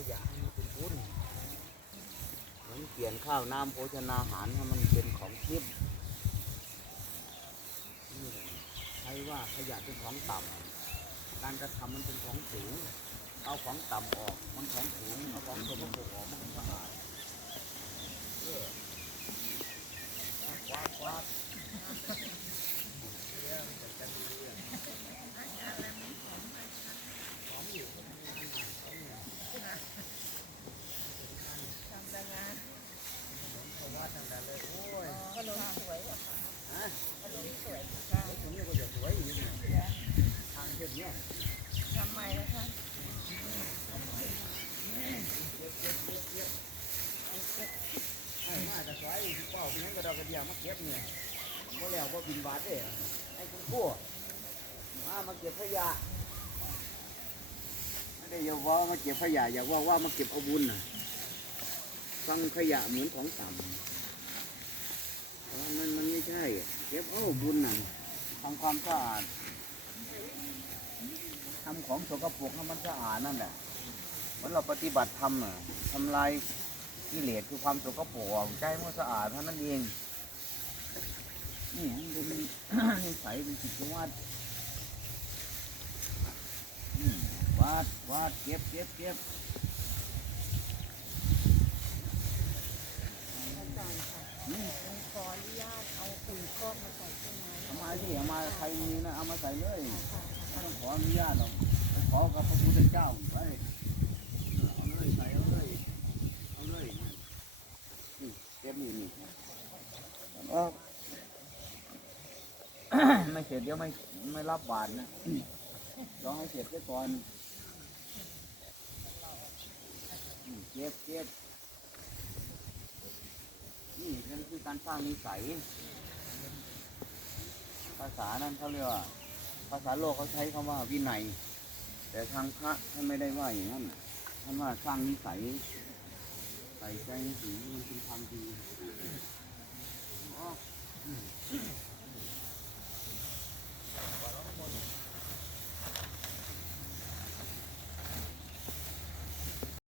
ขยะให้มันเป็นบุญเหมือนเปลี่ยนข้าวน้ำโภชนาอาหารให้มันเป็นของทิพย์นี่ใช้ว่าขยะเป็นของต่ำการกระทำมันเป็นของสูง เอาของต่ำออก มันของสูง เอาของสกปรกออกมันสะอาดเออคว้าควาขนมสวยอะค่ะ ฮะ ขนมสวยค่ะ ตรงนี้ก็จะสวยอยู่เนี่ยทางเช่นเนี้ย ทำไมนะคะ ไอ้มาจะสวยเป้าเป็นยังกระดอกกระเดียมาเก็บเนี่ยก็แล้วก็บินบาทเด้ไอ้ คุณกู้มามาเก็บขยะไม่ได้อยาว่ามาเก็บขยะอยากว่าว่ามาเก็บเอาบุญน่ะฟังขยะเหมือนของต่ำแต่ว่ามันมันไม่ใชู่บุญน่ะทำความสะอาดทำของสกปรกให้มันสะอาดนั่นแหละเหมือนเราปฏิบัติธรรมน่ะทำลายกิเลสคือความสกปรกใจมันสะอาดเท่านั้นเองนี่มันเป็นนิสัยเป็นกิจวัตรวาดวาดเก็บเก็บเก็บ อาจารย์ค่ะ อืม ผมขออนุญาตเอาปุ๋ยคอกมาใส่ต้นไม้ เอามาที่เอามาใครมีนะเอามาใส่เลยไม่ต้องขออนุญาตหรอกไปขอกับพระพุทธเจ้าไปเอาเลยใส่เอาเลยเอาเลยนี่เก็บนี่นี่เอาไม่เสร็จเดี๋ยวไม่ไม่รับบาทนะรองให้เสร็จซะก่อนเก็บเก็บนี่นั่นคือการสร้างนิสัย ษานั้นเขาเรียกว่า ภาษาโลกเขาใช้คำว่าวินัย แต่ทางพระท่านไม่ได้ว่าอย่างนั้นท่านว่าสร้างนิสัยใส่ใจในสิ่งที่มันเป็นความดี